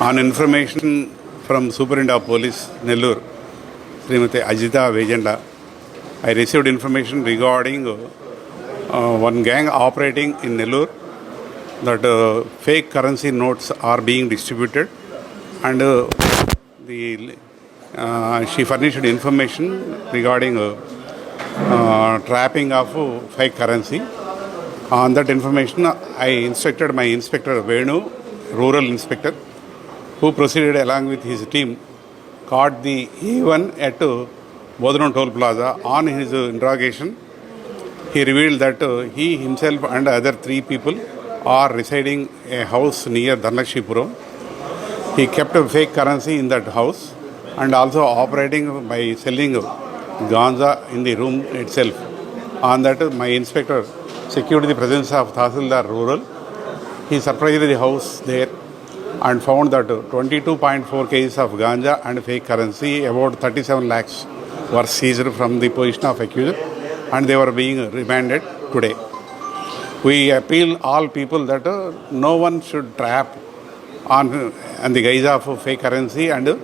On information from Superintendent of Police, Nellore, Srimati Ajita Vejanda, I received information regarding one gang operating in Nellore that fake currency notes are being distributed, and she furnished information regarding trapping of fake currency. On that information, I instructed my inspector Venu, rural inspector, who proceeded along with his team, caught the A1 at Bodhran Toll Plaza. On his interrogation, he revealed that he himself and other 3 people are residing a house near Dhanlakshipuram. He kept a fake currency in that house and also operating by selling ganja in the room itself. On that, my inspector secured the presence of Tahsildar Rural. He surprised the house there and found that 22.4 kgs of ganja and fake currency, about 37 lakhs, were seized from the position of accused, and they were being remanded today. We appeal all people that no one should trap on the guise of fake currency and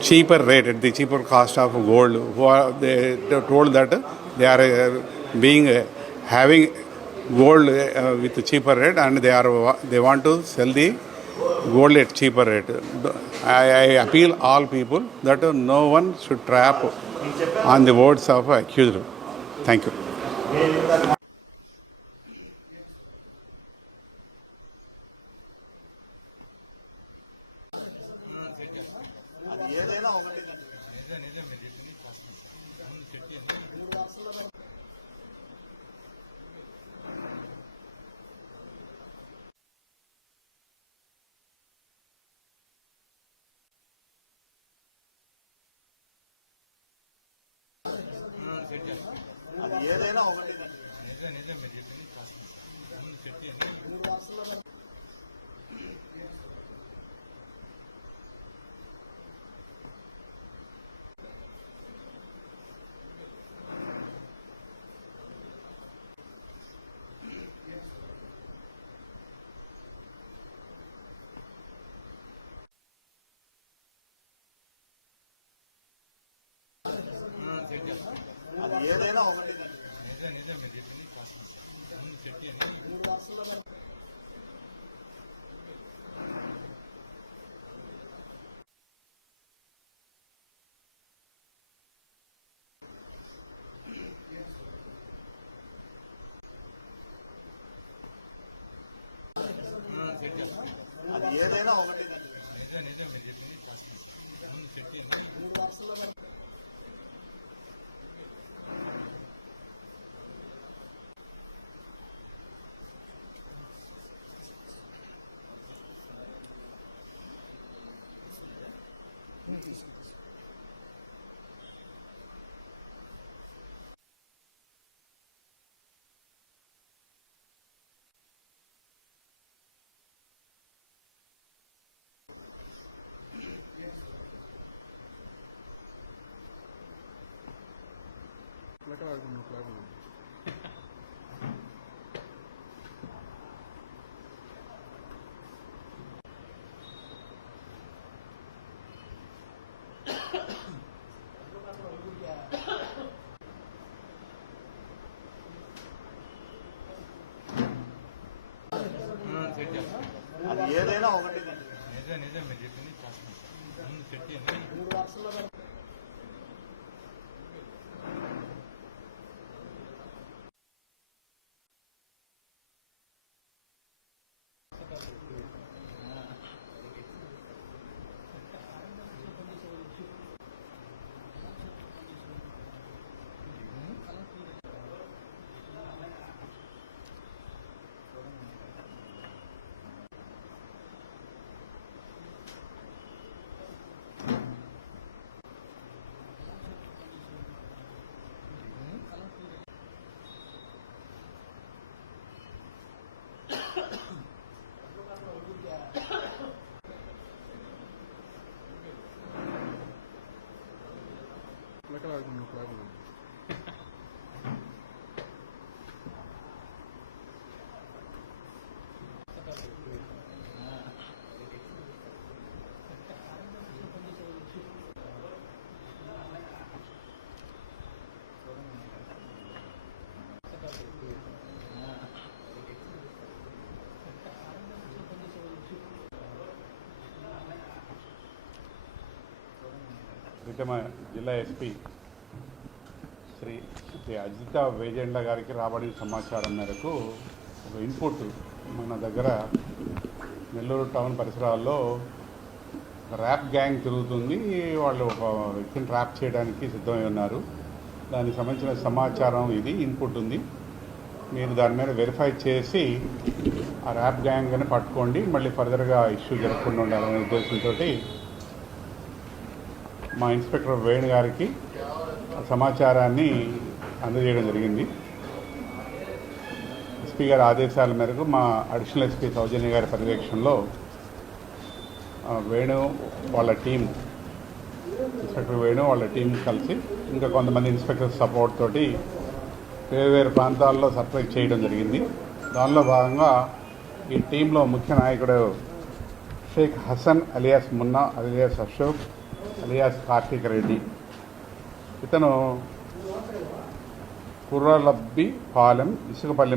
cheaper rate, at the cheaper cost of gold. Who are they told that they are having gold with cheaper rate, and they want to sell the gold at cheaper rate. I appeal all people that no one should trap on the words of accused. Thank you. ప్రీతమ జిల్లా SP Shri Ajitha Vejendla గారికి రాబడిన సమాచారం మేరకు ఒక input మన దగ్గర Nellore town పరిసరాల్లో ర్యాప్ గ్యాంగ్ తిరుగుతుంది. వాళ్ళు ఒక వ్యక్తిని ట్రాప్ చేయడానికి సిద్ధమై ఉన్నారు. దానికి సంబంధించిన సమాచారం ఇది ఇన్పుట్ ఉంది. మీరు దాని మీద వెరిఫై చేసి ఆ ర్యాప్ గ్యాంగ్ అని పట్టుకోండి. మళ్ళీ ఫర్దర్గా ఇష్యూ జరగకుండా ఉండాలనే ఉద్దేశంతో మా ఇన్స్పెక్టర్ వేణు గారికి సమాచారాన్ని అందజేయడం జరిగింది. ఎస్పీ గారి ఆదేశాల మేరకు మా అడిషనల్ ఎస్పీ సౌజన్య గారి పర్యవేక్షణలో వేణు వాళ్ళ టీం, ఇన్స్పెక్టర్ వేణు వాళ్ళ టీం కలిసి ఇంకా కొంతమంది ఇన్స్పెక్టర్ సపోర్ట్ తోటి వేరు ప్రాంతాల్లో సర్ప్రైజ్ చేయడం జరిగింది. దానిలో భాగంగా ఈ టీంలో ముఖ్య నాయకుడు Sheikh Hasan alias Munna alias Ashok alias Karthik Reddy. ఇతను కుర్రలబ్బి పాలెం ఇసుకపల్లి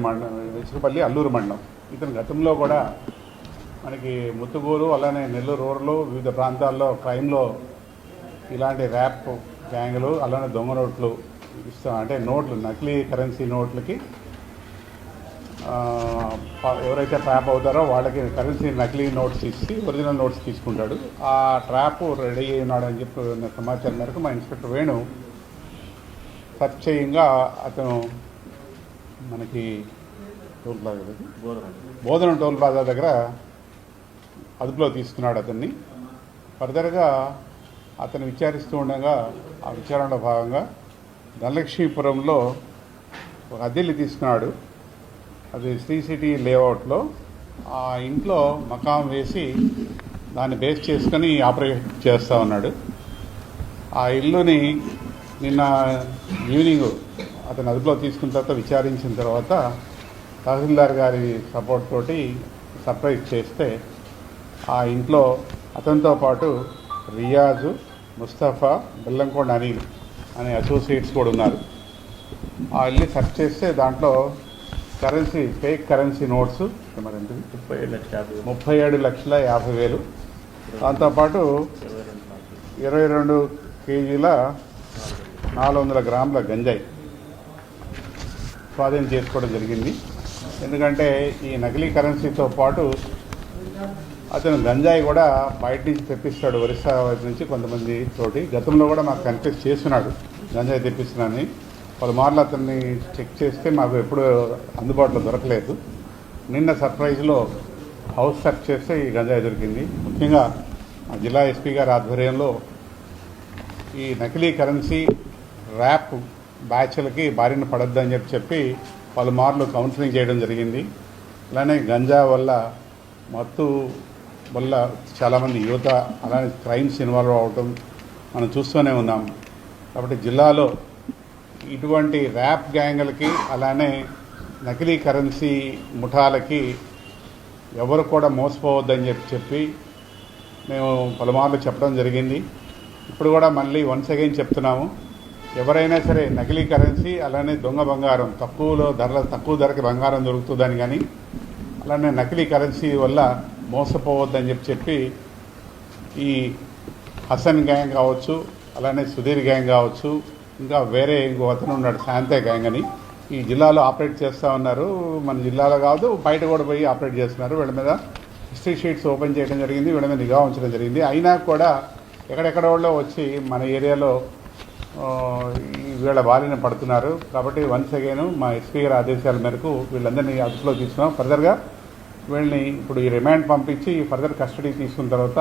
అల్లూరు మండలం. ఇతను గతంలో కూడా మనకి ముత్తుగూరు అలానే నెల్లూరు రూరల్ వివిధ ప్రాంతాల్లో క్రైమ్లో ఇలాంటి ర్యాప్ గ్యాంగులు అలానే దొంగ నోట్లు అంటే నోట్లు నకిలీ కరెన్సీ నోట్లకి ఎవరైతే ట్రాప్ అవుతారో వాళ్ళకి కరెన్సీ నకిలీ నోట్స్ ఇచ్చి ఒరిజినల్ నోట్స్ తీసుకుంటాడు. ఆ ట్రాప్ రెడీ అయి ఉన్నాడని చెప్పి సమాచారం మేరకు మా ఇన్స్పెక్టర్ వేణు సర్చ్ చేయంగా అతను మనకి టోల్ ప్లాజా బోధన టోల్ ప్లాజా దగ్గర అదుపులో తీసుకున్నాడు అతన్ని. ఫర్దర్గా అతను విచారిస్తూ ఉండగా ఆ విచారణలో భాగంగా ధనలక్ష్మీపురంలో ఒక అద్దెల్ని తీసుకున్నాడు. అది శ్రీ సిటీ లేఅవుట్లో. ఆ ఇంట్లో మకాం వేసి దాన్ని బేస్ చేసుకొని ఆపరేట్ చేస్తూ ఉన్నాడు. ఆ ఇల్లుని నిన్న ఈవినింగ్ అతను అదుపులో తీసుకున్న తర్వాత విచారించిన తర్వాత తహసీల్దార్ గారి సపోర్ట్ తోటి సర్ప్రైజ్ చేస్తే ఆ ఇంట్లో అతనితో పాటు రియాజు, ముస్తఫా, బెల్లంకొండ అనిల్ అనే అసోసియేట్స్ కూడా ఉన్నారు. ఆ ఇల్లు సెర్చ్ చేస్తే దాంట్లో కరెన్సీ ఫేక్ కరెన్సీ నోట్స్ మరి 37,50,000, దాంతోపాటు 22 కేజీల 400 గ్రాముల గంజాయి స్వాధీనం చేసుకోవడం జరిగింది. ఎందుకంటే ఈ నకిలీ కరెన్సీతో పాటు అతను గంజాయి కూడా బయట నుంచి తెప్పిస్తాడు, ఒరిస్సా వైపు నుంచి కొంతమంది తోటి. గతంలో కూడా మాకు కన్ఫ్యూజ్ చేస్తున్నాడు గంజాయి తెప్పిస్తున్నానని. పలుమార్లు అతన్ని చెక్ చేస్తే మాకు ఎప్పుడు అందుబాటులో దొరకలేదు. నిన్న సర్ప్రైజ్లో హౌస్ సెర్చ్ చేస్తే ఈ గంజాయి దొరికింది. ముఖ్యంగా మా జిల్లా ఎస్పీ గారి ఆధ్వర్యంలో ఈ నకిలీ కరెన్సీ ర్యాప్ బ్యాచ్లకి బారిన పడొద్దని చెప్పి పలుమార్లు కౌన్సిలింగ్ చేయడం జరిగింది. అలానే గంజా వల్ల మత్తు వల్ల చాలామంది యువత అలానే క్రైమ్స్ ఇన్వాల్వ్ అవటం మనం చూస్తూనే ఉన్నాం. కాబట్టి జిల్లాలో ఇటువంటి ర్యాప్ గ్యాంగులకి అలానే నకిలీ కరెన్సీ ముఠాలకి ఎవరు కూడా మోసపోవద్దని చెప్పి మేము పలుమార్లు చెప్పడం జరిగింది. ఇప్పుడు కూడా మళ్ళీ వన్స్ అగైన్ చెప్తున్నాము. ఎవరైనా సరే నకిలీ కరెన్సీ అలానే దొంగ బంగారం తక్కువ ధరకి బంగారం దొరుకుతుందని కానీ అలానే నకిలీ కరెన్సీ వల్ల మోసపోవద్దని చెప్పి ఈ హసన్ గ్యాంగ్ కావచ్చు, అలానే సుధీర్ గ్యాంగ్ కావచ్చు, ఇంకా వేరే ఇంకో అతను ఉన్నాడు శాంతే గ్యాంగ్ అని ఈ జిల్లాలో ఆపరేట్ చేస్తూ ఉన్నారు. మన జిల్లాలో కాదు బయట కూడా పోయి ఆపరేట్ చేస్తున్నారు. వీళ్ళ మీద హిస్టరీ షీట్స్ ఓపెన్ చేయడం జరిగింది, వీళ్ళ మీద నిఘా ఉంచడం జరిగింది. అయినా కూడా ఎక్కడెక్కడ వాళ్ళు వచ్చి మన ఏరియాలో వీళ్ళ బారిన పడుతున్నారు. కాబట్టి వన్స్ అగైన్ మా ఎస్పీ గారి ఆదేశాల మేరకు వీళ్ళందరినీ అదుపులో తీసుకున్నాం. ఫర్దర్గా వీళ్ళని ఇప్పుడు ఈ రిమాండ్ పంపించి ఫర్దర్ కస్టడీ తీసుకున్న తర్వాత